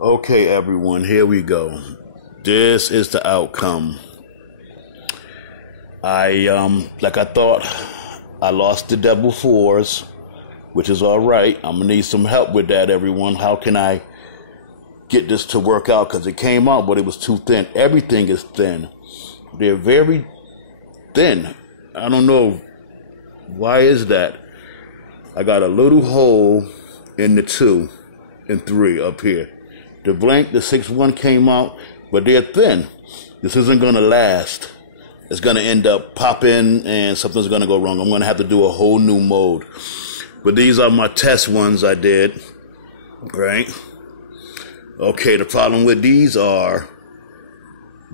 Okay, everyone, here we go. This is the outcome. Like I thought, I lost the double fours, which is all right. I'm gonna need some help with that, everyone. How can I get this to work out? Because it came out, but it was too thin. Everything is thin. They're very thin. I don't know why is that. I got a little hole in the 2 and 3 up here. The blank, the 6-1 came out, but they're thin. This isn't going to last. It's going to end up popping and something's going to go wrong. I'm going to have to do a whole new mode. But these are my test ones I did, right? Okay, the problem with these are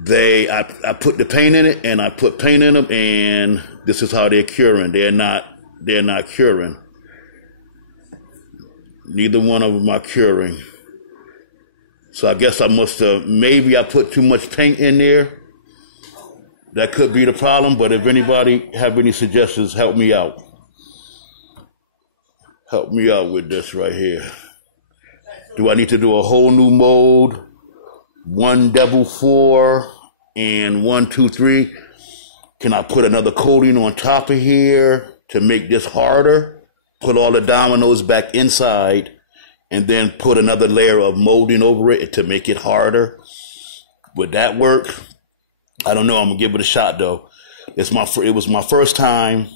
I put the paint in it and I put paint in them, and this is how they're curing. They're not curing. Neither one of them are curing. So I guess maybe I put too much paint in there. That could be the problem, but if anybody have any suggestions, help me out. Help me out with this right here. Do I need to do a whole new mode? 1 double 4 and 1 2 3. Can I put another coating on top of here to make this harder? Put all the dominoes back inside and then put another layer of molding over it to make it harder. Would that work? I don't know. I'm gonna give it a shot though. It was my first time.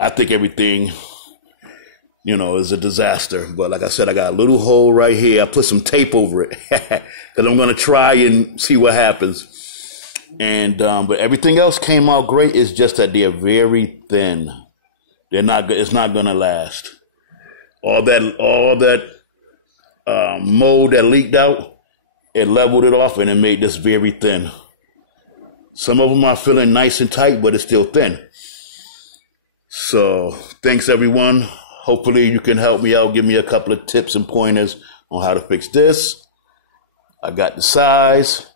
I think everything, is a disaster. But like I said, I got a little hole right here. I put some tape over it because I'm gonna try and see what happens. And but everything else came out great. It's just that they're very thin. They're not. It's not gonna last. All that mold that leaked out, it leveled it off and it made this very thin. Some of them are feeling nice and tight, but it's still thin. So thanks, everyone. Hopefully you can help me out. Give me a couple of tips and pointers on how to fix this. I got the size.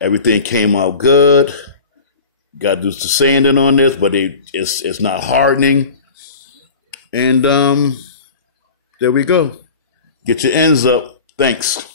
Everything came out good. Got to do some sanding on this, but it's not hardening. And there we go. Get your ends up. Thanks.